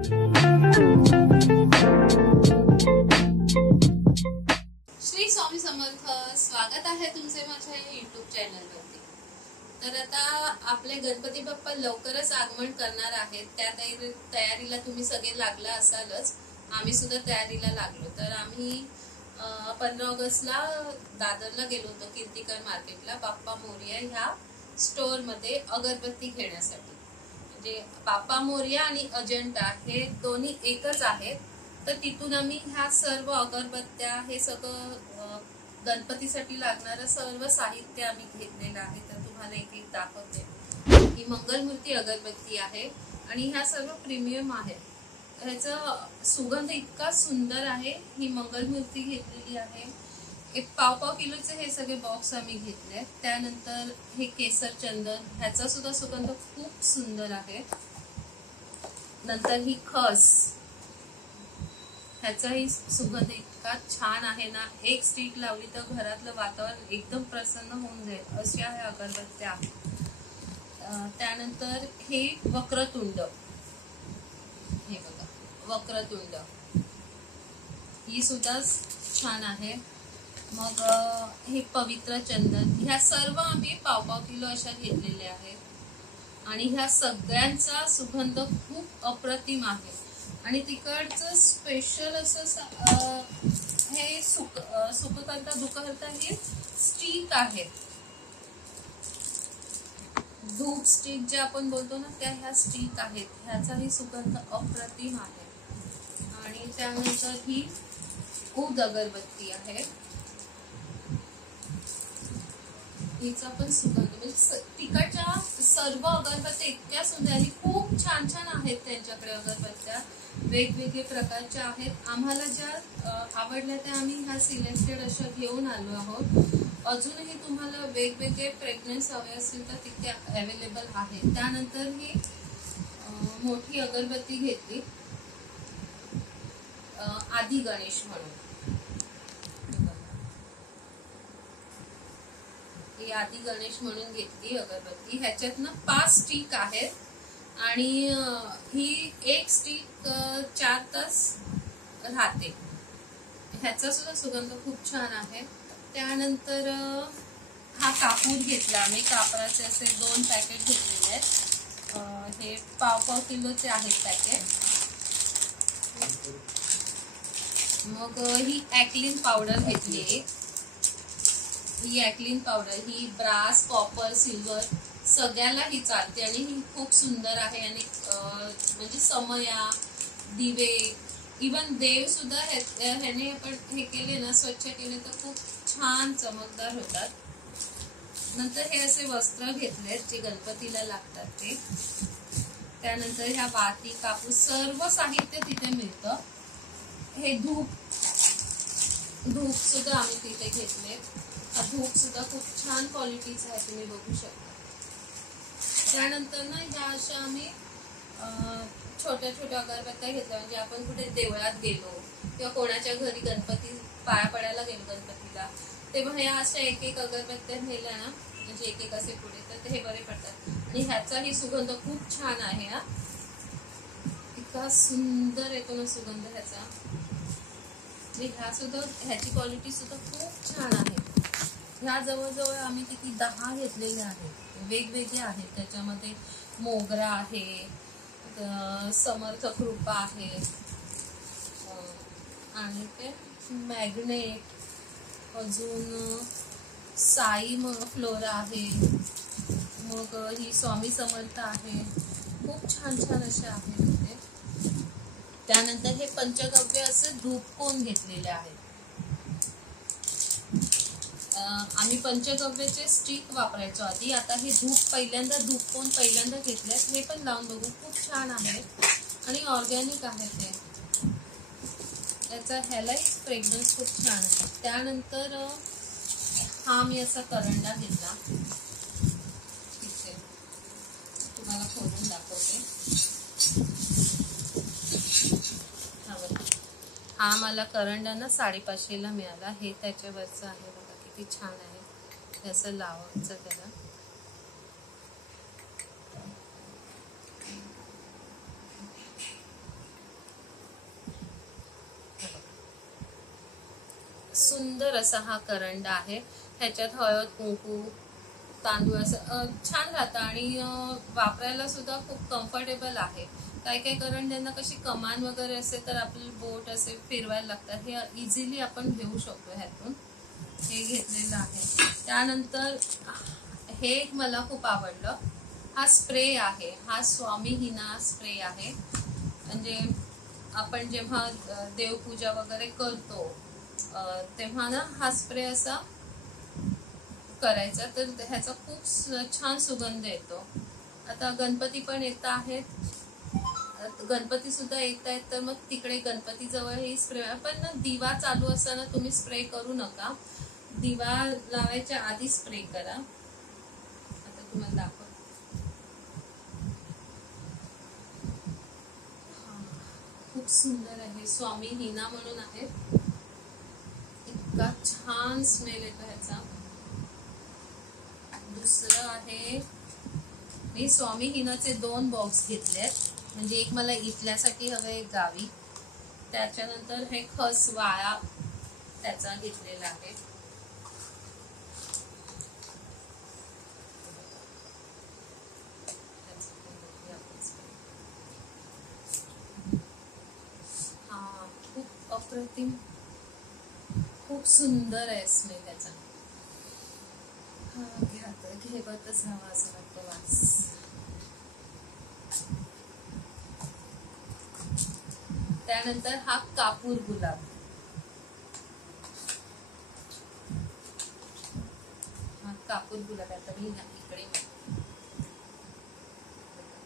श्री स्वामी समर्थ, स्वागत आहे तुमचे माझ्या YouTube चॅनल वरती। तर आता आपले गणपती बाप्पा लवकरच आगमन करणार आहेत, त्या तयारीला तुम्ही सगळे लागला असालच। आम्ही सुद्धा तयारीला लागलो। तर आम्ही 15 ऑगस्टला दादरला गेलो होतो कीर्तिकर मार्केटला बाप्पा मोरया ह्या स्टोर मध्ये अगरबत्ती घेण्यासाठी। म्हणजे बाप्पा मोरया आणि अजंता हे दोन्ही एकच आहेत। तर तिथून आम्ही ह्या सर्व अगरबत्त्या हे सगळं गणपतीसाठी लागणारं सर्व साहित्य आम्ही घेतलेलं आहे। तर तुम्हाला एक एक दाखवते। ही मंगलमूर्ती अगरबत्ती आहे आणि ह्या सर्व प्रीमियम आहे। ह्याचा सुगंध इतका सुंदर आहे। ही मंगलमूर्ती घेतलेली आहे। एक पाव किलोचे हे सगळे बॉक्स आम्ही घेतले। त्यानंतर हे केसर चंदन, ह्याचा सुद्धा सुगंध खूप सुंदर आहे। नंतर ही खस, ह्याचाही सुगंध इतका छान आहे ना, एक स्टिक लावली तर घरातलं वातावरण एकदम प्रसन्न होऊन जाईल अशा ह्या अगरबत्त्या आहेत। त्यानंतर हे वक्रतुंड, हे बघा वक्रतुंड, ही सुद्धा छान आहे। मग हे पवित्र चंदन, ह्या सर्व आम्ही पाव किलो अशा घेतलेल्या आहेत आणि ह्या सगळ्यांचा सुगंध खूप अप्रतिम आहे। आणि तिकडचं स्पेशल असं हे सुखकर्ता दुखहर्ता हे स्टिक आहे, धूप स्टिक जे आपण बोलतो ना, त्या ह्या स्टिक आहेत। ह्याचाही सुगंध अप्रतिम आहे। आणि त्यानंतर ही ऊद अगरबत्ती आहे, हिचा पण सुगंध म्हणजे तिकडच्या सर्व अगरबत्त्या इतक्या सुंदर आणि खूप छान छान आहेत त्यांच्याकडे अगरबत्त्या, वेगवेगळे प्रकारच्या आहेत। आम्हाला ज्या आवडल्या त्या आम्ही ह्या सिलेक्टेड अशा घेऊन आलो आहोत। अजूनही तुम्हाला वेगवेगळे फ्रेग्रन्स हवे असतील तर तिथे अवेलेबल आहे। त्यानंतर ही मोठी अगरबत्ती घेतली आदि गणेश म्हणून, ही आदि गणेश म्हणून घेतली अगरबत्ती। ह्याच्यात ना 5 स्टिक आहेत आणि ही एक स्टिक 4 तास राहते। ह्याचा सुद्धा सुगंध खूप छान आहे। त्यानंतर हा कापूर घेतला आम्ही, कापराचे असे 2 पॅकेट घेतलेले आहेत। हे पाव किलोचे आहेत पॅकेट। मग ही ॲक्लिन पावडर घेतली एक, ही ॲक्लिन पावडर ही ब्रास, कॉपर, सिल्वर सगळ्याला ही चालते आणि ही खूप सुंदर आहे। आणि म्हणजे समया, दिवे, इवन देव सुद्धा ह्याने आपण हे केले ना, स्वच्छ केले तर खूप छान चमकदार होतात। नंतर हे असे वस्त्र घेतलेत जे गणपतीला लागतात ते। त्यानंतर ह्या वाती, कापूस सर्व साहित्य तिथे मिळतं। हे धूप सुद्धा आम्ही तिथे घेतले। हा धूप सुद्धा खूप छान क्वालिटीचा आहे, तुम्ही बघू शकता। त्यानंतर ना ह्या अशा आम्ही छोट्या छोट्या अगरबत्त्या घेतल्या, म्हणजे आपण कुठे देवळात गेलो किंवा कोणाच्या घरी गणपती पाया पडायला गेलो गणपतीला, तेव्हा ह्या अशा एक एक अगरबत्त्या नेल्या ना, म्हणजे एक एक असे पुढे, तर हे बरे पडतात। आणि ह्याचाही सुगंध खूप छान आहे। हा इतका सुंदर येतो ना सुगंध ह्याचा, ह्या सुद्धा ह्याची क्वालिटी सुद्धा खूप छान आहे। ह्या जवळजवळ आम्ही किती 10 घेतलेले आहेत, वेगवेगळे आहेत। त्याच्यामध्ये मोगरा आहे, समर्थ कृपा आहे, आणि ते मॅग्नेट, अजून साई फ्लोरा आहे, मग ही स्वामी समर्थ आहे। खूप छान छान असे आहेत तिथे। त्यानंतर हे पंचगव्य असे धूपकोन घेतलेले आहेत। आम्ही पंचगव्याचे स्टिक वापरायचो आधी, आता हे धूपकोन पहिल्यांदा घेतलेत। हे पण लावून बघू, खूप छान आहे आणि ऑर्गॅनिक आहे ते। त्याचा ह्यालाही फ्रेग्रन्स खूप छान आहे। त्यानंतर हा मी असा करंडा घेतला, तुम्हाला खोलून दाखवते। हा मला करंडा ना 550ला मिळाला। हे त्याच्यावरचं आहे बघा, किती छान आहे। असं लावायचं त्याला, सुंदर असा हा करंडा आहे. ह्याच्यात हळद कुंकू तांदूळ असं छान राहतं आणि वापरायला सुद्धा खूप कम्फर्टेबल आहे. काही काही करंड्यांना कशी कमान वगैरे असेल तर आपल्याला बोट असे फिरवायला लागतात. हे इझिली आपण घेऊ शकतो ह्यातून. हे घेतलेलं आहे. त्यानंतर हे एक मला खूप आवडलं. हा स्प्रे आहे. हा स्वामी हिना स्प्रे आहे. म्हणजे आपण जेव्हा देवपूजा वगैरे करतो तेव्हा ना हा स्प्रे असा करायचा तर ह्याचा खूप छान सुगंध येतो. आता गणपती पण येत आहेत, गणपती सुद्धा येत आहेत, तर मग तिकडे गणपती जवळ ही स्प्रे. पण ना दिवा चालू असताना तुम्ही स्प्रे करू नका. दिवा लावायच्या आधी स्प्रे करा. आता तुम्हाला दाखव. खूप सुंदर आहे. स्वामी हिना म्हणून आहे. इतका छान स्मेल येतो ह्याचा. दुसरं आहे, मी स्वामी हिनाचे 2 बॉक्स घेतलेत. म्हणजे एक मला इथल्यासाठी हवे, एक गावी. त्याच्यानंतर हे खस वाळा त्याचा घेतलेला आहे. हा खूप अप्रतिम, खूप सुंदर आहे स्मेल त्याचा. घेवतच राहावा असं वाटतं वास. त्यानंतर हा कापूर गुलाब. हा कापूर गुलाब. आता मी इकडे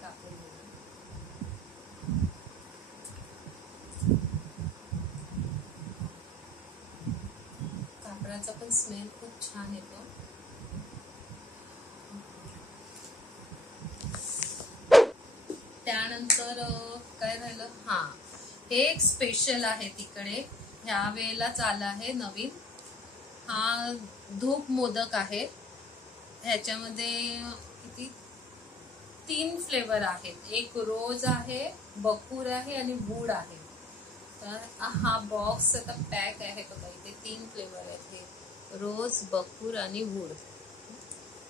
कापूर गुलाब. कापडाचा पण स्मेल खूप छान येतो. त्यानंतर काय राहिलं, हा हे एक स्पेशल आहे तिकडे, ह्या वेळेलाच आला आहे नवीन. हा धूप मोदक आहे. ह्याच्यामध्ये किती 3 फ्लेवर आहेत. एक रोज आहे, बकूर आहे आणि वूड आहे. तर हा बॉक्स आता पॅक आहे बघा. इथे 3 फ्लेवर आहेत. हे रोज, बकूर आणि वूड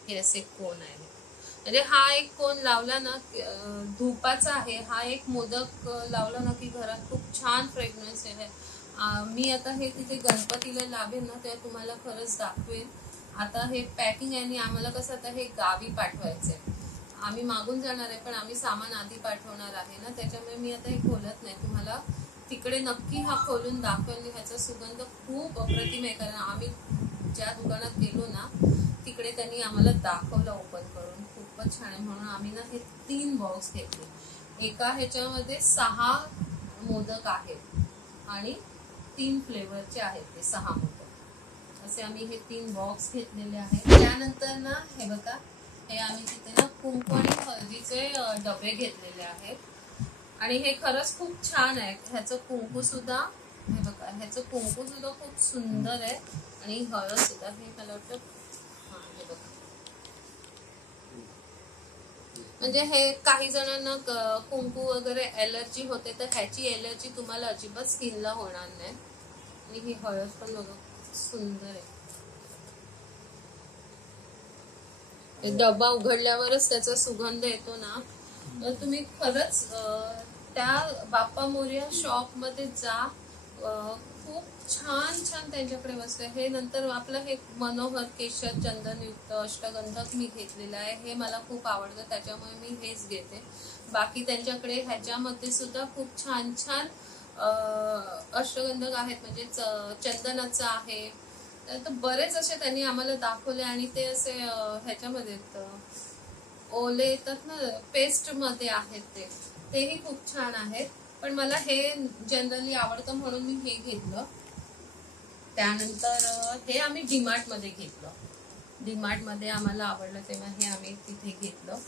हे असे कोण आहे. म्हणजे हा एक कोण लावला ना, धूपाचा आहे. हा एक मोदक लावला ना की घरात खूप छान फ्रेग्रन्स आहे. मी आता हे तिथे गणपतीला लावेन ना तेव्हा तुम्हाला खरंच दाखवेन. आता हे पॅकिंग आहे आणि आम्हाला कसं आता हे गावी पाठवायचंय. आम्ही मागून जाणार आहे पण आम्ही सामान आधी पाठवणार आहे ना, त्याच्यामुळे मी आता हे खोलत नाही. तुम्हाला तिकडे नक्की हा खोलून दाखवेन. ह्याचा सुगंध खूप अप्रतिम आहे. कारण आम्ही ज्या दुकानात गेलो ना तिकडे त्यांनी आम्हाला दाखवलं ओपन करून. खूपच छान आहे. म्हणून आम्ही ना हे 3 बॉक्स घेतले. एका ह्याच्यामध्ये 6 मोदक आहेत आणि 3 फ्लेवरचे आहेत ते 6 मोदक. असे आम्ही हे 3 बॉक्स घेतलेले आहेत. त्यानंतर ना हे बघा, हे आम्ही तिथे ना कुंकू आणि हळदीचे डबे घेतलेले आहेत. आणि हे खरंच खूप छान आहे. ह्याचं कुंकू सुद्धा, हे बघा, ह्याचं कुंकू सुद्धा खूप सुंदर आहे आणि हळद सुद्धा. हे मला वाटतं, हा हे बघा, म्हणजे हे काही जणांना कुंकू वगैरे एलर्जी होते, तर ह्याची एलर्जी तुम्हाला अजिबात स्किनला होणार नाही. आणि ही हळद पण बघा सुंदर आहे. डबा उघडल्यावरच त्याचा सुगंध येतो ना, तर तुम्ही खरंच त्या बाप्पा मोरया शॉप मध्ये जा. खूप छान छान त्यांच्याकडे वस्तू आहे. हे नंतर आपलं हे मनोहर केशर चंदनयुक्त अष्टगंधक मी घेतलेलं आहे. हे मला खूप आवडतं, त्याच्यामुळे मी हेच घेते. बाकी त्यांच्याकडे ह्याच्यामध्ये सुद्धा खूप छान छान अष्टगंधक आहेत. म्हणजे चंदनाचं आहे. तर बरेच असे त्यांनी आम्हाला दाखवले आणि ते असे ह्याच्यामध्ये ओले येतात ना, पेस्ट मध्ये आहेत तेही खूप छान आहेत. पण मला हे जनरली आवडतं म्हणून मी हे घेतलं. त्यानंतर हे आम्ही डीमार्ट मध्ये घेतलं. डीमार्ट मध्ये आम्हाला आवडलं तेव्हा हे आम्ही तिथे घेतलं.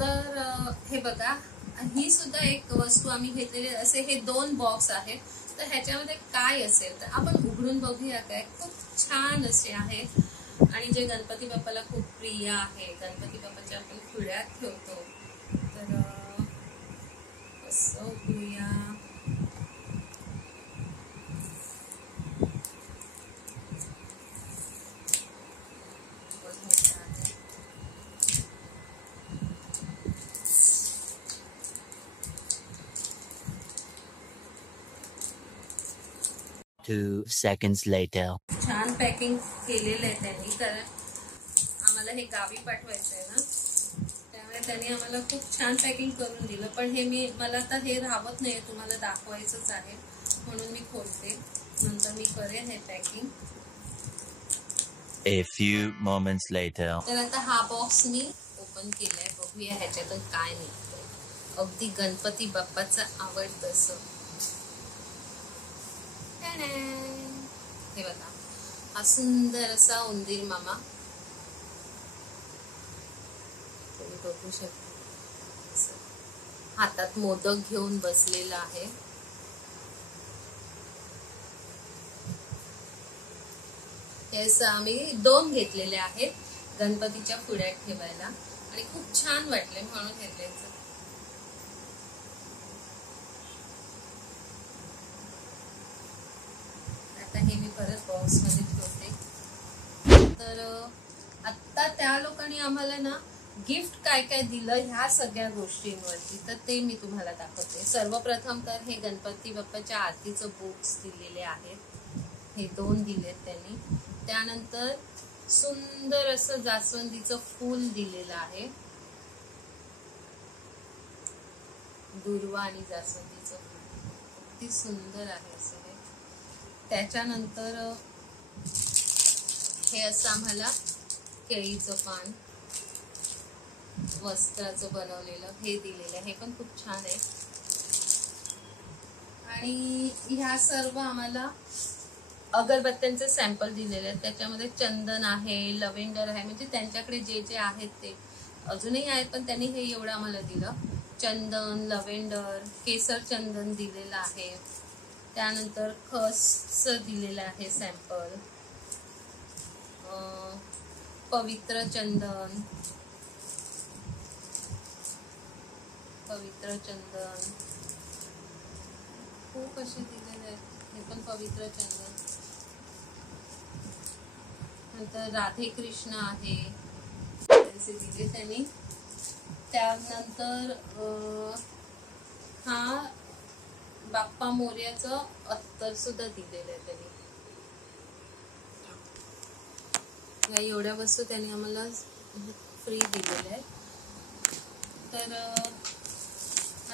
तर हे बघा, ही सुद्धा एक वस्तू आम्ही घेतलेली. असे हे 2 बॉक्स आहेत. तर ह्याच्यामध्ये काय असेल तर आपण उघडून बघूया. काय खूप छान असे आहेत. आणि जे गणपती बाप्पाला खूप प्रिय आहे, गणपती बाप्पाच्या आपण फुड्यात ठेवतो, तर असं उघडूया. 2 seconds later. छान पॅकिंग केलेलं आहे त्यांनी, कारण आम्हाला हे गावी पाठवायचं आहे ना, त्यामुळे त्यांनी आम्हाला खूप छान पॅकिंग करून दिलं. पण हे मला आता हे राहत नाही, तुम्हाला दाखवायचंच आहे म्हणून मी खोलते, नंतर मी करेन हे packing. A few moments later. तर आता हा बॉक्स मी ओपन केलाय, बघूया ह्याच्यातून काय निघतंय. अगदी गणपती बाप्पाचं आवडतं असं. हे बघा, हा सुंदर असा उंदीर मामा तुम्ही बघू शकता, हातात मोदक घेऊन बसलेला आहे. हे असं आम्ही 2 घेतलेले आहेत गणपतीच्या पुढ्यात ठेवायला आणि खूप छान वाटले म्हणून घेतले. हे मी परत बॉक्स मध्ये ठेवते. तर आता त्या लोकांनी आम्हाला ना गिफ्ट काय काय दिलं ह्या सगळ्या गोष्टींवरती, तर ते मी तुम्हाला दाखवते. सर्वप्रथम तर हे गणपती बाप्पाच्या आरतीचं बुक्स दिलेले आहेत, हे 2 दिलेत त्यांनी. त्यानंतर सुंदर असं जास्वंदीचं फूल दिलेलं आहे, दुर्वा आणि जास्वंदीचं फूल किती सुंदर आहे असं. त्याच्यानंतर हे असं आम्हाला केळीचं पान वस्त्राचं बनवलेलं हे दिलेलं आहे, हे पण खूप छान आहे. आणि ह्या सर्व आम्हाला अगरबत्त्यांचे सॅम्पल दिलेले आहेत. त्याच्यामध्ये चंदन आहे, लव्हेंडर आहे, म्हणजे त्यांच्याकडे जे जे आहेत ते अजूनही आहेत, पण त्यांनी हे एवढं आम्हाला दिलं. चंदन, लव्हेंडर, केसर चंदन दिलेलं आहे. त्यानंतर खस दिलेलं आहे सॅम्पल, पवित्र चंदन, खूप असे दिलेले आहेत, हे पण पवित्र चंदन. नंतर राधे कृष्ण आहे, त्यांचे दिले त्यांनी. त्यानंतर हा बाप्पा मोर्याचं अत्तर सुद्धा दिलेलं आहे त्यांनी. या एवढ्या वस्तू त्यांनी आम्हाला फ्री दिलेल्या आहेत. तर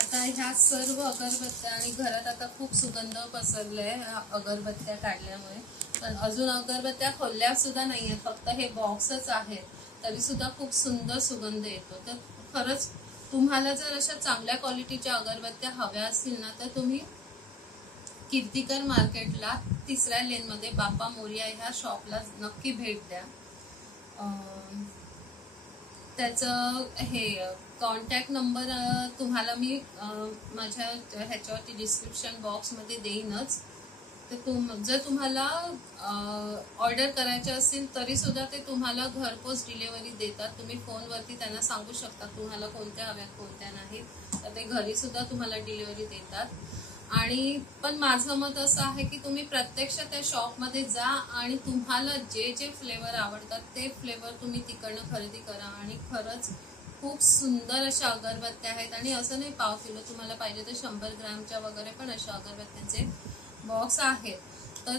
आता ह्या सर्व अगरबत्त्या, आणि घरात आता खूप सुगंध पसरलाय अगरबत्त्या काढल्यामुळे, पण अजून अगरबत्त्या खोलल्या सुद्धा नाहीये, फक्त हे बॉक्सच आहेत, तरी सुद्धा खूप सुंदर सुगंध येतो. तर खरंच तुम्हाला जर अशा चांगल्या क्वालिटीच्या अगरबत्त्या हव्या असतील ना, तर तुम्ही कीर्तिकर मार्केटला 3ऱ्या लेनमध्ये बाप्पा मोरया ह्या शॉपला नक्की भेट द्या. त्याचं हे कॉन्टॅक्ट नंबर तुम्हाला मी माझ्या ह्याच्यावरती डिस्क्रिप्शन बॉक्समध्ये देईनच. तर जर तुम्हाला ऑर्डर करायचे असेल तरी सुद्धा ते तुम्हाला घरपोच डिलिव्हरी देतात. तुम्ही फोनवरती त्यांना सांगू शकता तुम्हाला कोणत्या हव्यात कोणत्या नाहीत, तर ते घरी सुद्धा तुम्हाला डिलिव्हरी देतात. आणि पण माझं मत असं आहे की तुम्ही प्रत्यक्ष त्या शॉपमध्ये जा आणि तुम्हाला जे जे फ्लेवर आवडतात ते फ्लेवर तुम्ही तिकडनं खरेदी करा. आणि खरंच खूप सुंदर अशा अगरबत्त्या आहेत. आणि असं नाही पाव किलो तुम्हाला पाहिजे तर 100 ग्रामच्या वगैरे पण अशा अगरबत्त्यांचे बॉक्स आहेत, तर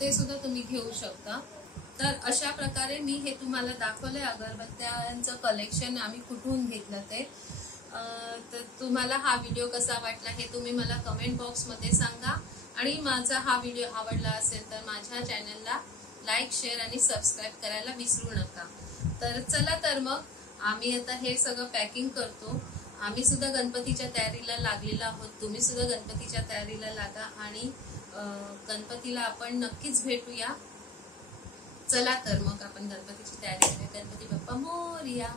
ते सुद्धा तुम्ही घेऊ शकता. तर अशा प्रकारे मी हे तुम्हाला दाखवलंय अगरबत्त्यांचं कलेक्शन आम्ही कुठून घेतलं ते. तर तुम्हाला हा व्हिडिओ कसा वाटला हे तुम्ही मला कमेंट बॉक्समध्ये सांगा. आणि माझा हा व्हिडिओ आवडला असेल तर माझ्या चॅनलला लाईक, शेअर आणि सबस्क्राईब करायला विसरू नका. तर चला, तर मग आम्ही आता हे सगळं पॅकिंग करतो. आम्ही सुद्धा गणपतीच्या तयारीला लागलेलो आहोत, तुम्ही सुद्धा गणपतीच्या तयारीला लागा आणि गणपतीला आपण नक्कीच भेटूया. चला तर मग आपण गणपतीची तयारी करूया. गणपती बाप्पा मोरया.